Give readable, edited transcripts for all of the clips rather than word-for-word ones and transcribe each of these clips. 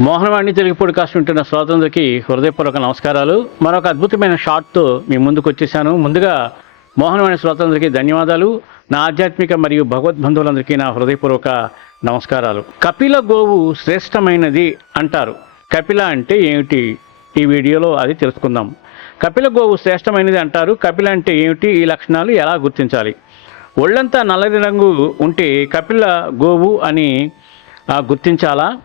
Mohanavani Telugu podcast వింటున్న శ్రోతలందరికీ హృదయపూర్వక నమస్కారాలు. మరొక అద్భుతమైన షాట్‌తో మీ ముందుకు వచ్చేసాను. ముందుగా మోహనవాణి శ్రోతలందరికీ ధన్యవాదాలు. నా ఆధ్యాత్మిక మరియు భగవద్బంధువులందరికీ నా హృదయపూర్వక నమస్కారాలు. కపిల గోవు శ్రేష్టమైనది అంటారు. కపిల అంటే ఏమిటి? ఈ వీడియోలో అది తెలుసుకుందాం. కపిల గోవు శ్రేష్టమైనది అంటారు. కపిల అంటే ఏమిటి? ఈ లక్షణాలు ఎలా గుర్తించాలి? ఒళ్ళంతా నల్లటి రంగు ఉంటే కపిల గోవు అని గుర్తించాలా?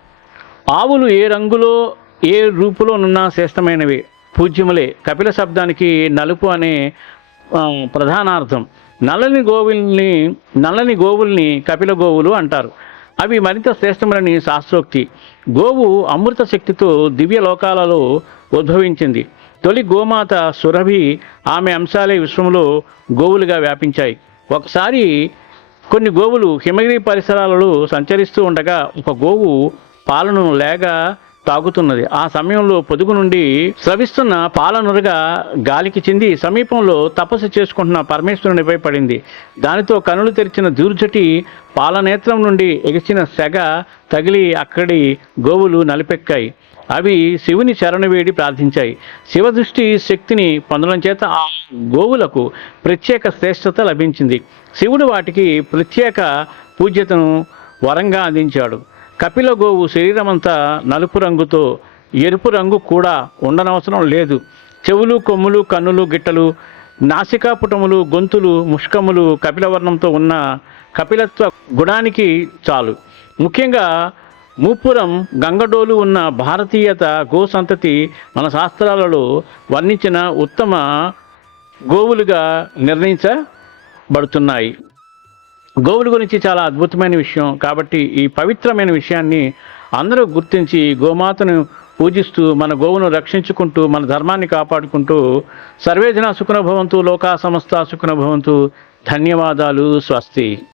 ఆవులు ఏ రంగులో ఏ రూపులోనున్నా శ్రేష్టమైనవి, పూజ్యములే. కపిల శబ్దానికి నలుపు అనే ప్రధానార్థం. నల్లని గోవుల్ని కపిల గోవులు అంటారు. అవి మరింత శ్రేష్టములని శాస్త్రోక్తి. గోవు అమృత శక్తితో దివ్య లోకాలలో ఉద్భవించింది. తొలి గోమాత సురభి, ఆమె అంశాలే విశ్వంలో గోవులుగా వ్యాపించాయి. ఒకసారి కొన్ని గోవులు హిమగిరి పరిసరాలలో సంచరిస్తూ ఉండగా ఒక గోవు పాలను లేక తాగుతున్నది. ఆ సమయంలో పొదుగు నుండి స్రవిస్తున్న పాలనురగా గాలికి చెంది సమీపంలో తపస్సు చేసుకుంటున్న పరమేశ్వరునిపై పడింది. దానితో కనులు తెరిచిన దూర్జటి పాలనేత్రం నుండి ఎగిసిన సెగ తగిలి అక్కడి గోవులు నలిపెక్కాయి. అవి శివుని శరణు వేడి ప్రార్థించాయి. శివదృష్టి శక్తిని పొందడం చేత ఆ గోవులకు ప్రత్యేక శ్రేష్టత లభించింది. శివుడు వాటికి ప్రత్యేక పూజ్యతను వరంగా అందించాడు. కపిల గోవు శరీరమంతా నలుపు రంగుతో ఎరుపు రంగు కూడా ఉండనవసరం లేదు. చెవులు, కొమ్ములు, కన్నులు, గిట్టలు, నాసికాపుటములు, గొంతులు, ముష్కములు కపిలవర్ణంతో ఉన్న కపిలత్వ గుణానికి చాలు. ముఖ్యంగా మూపురం, గంగడోలు ఉన్న భారతీయత గో సంతతి మన శాస్త్రాలలో వర్ణించిన ఉత్తమ గోవులుగా నిర్ణయించబడుతున్నాయి. గోవుల గురించి చాలా అద్భుతమైన విషయం కాబట్టి ఈ పవిత్రమైన విషయాన్ని అందరూ గుర్తించి గోమాతను పూజిస్తూ మన గోవును రక్షించుకుంటూ మన ధర్మాన్ని కాపాడుకుంటూ సర్వేజన సుఖినో భవంతు, లోకా సమస్త సుఖినో భవంతు. ధన్యవాదాలు. స్వస్తి.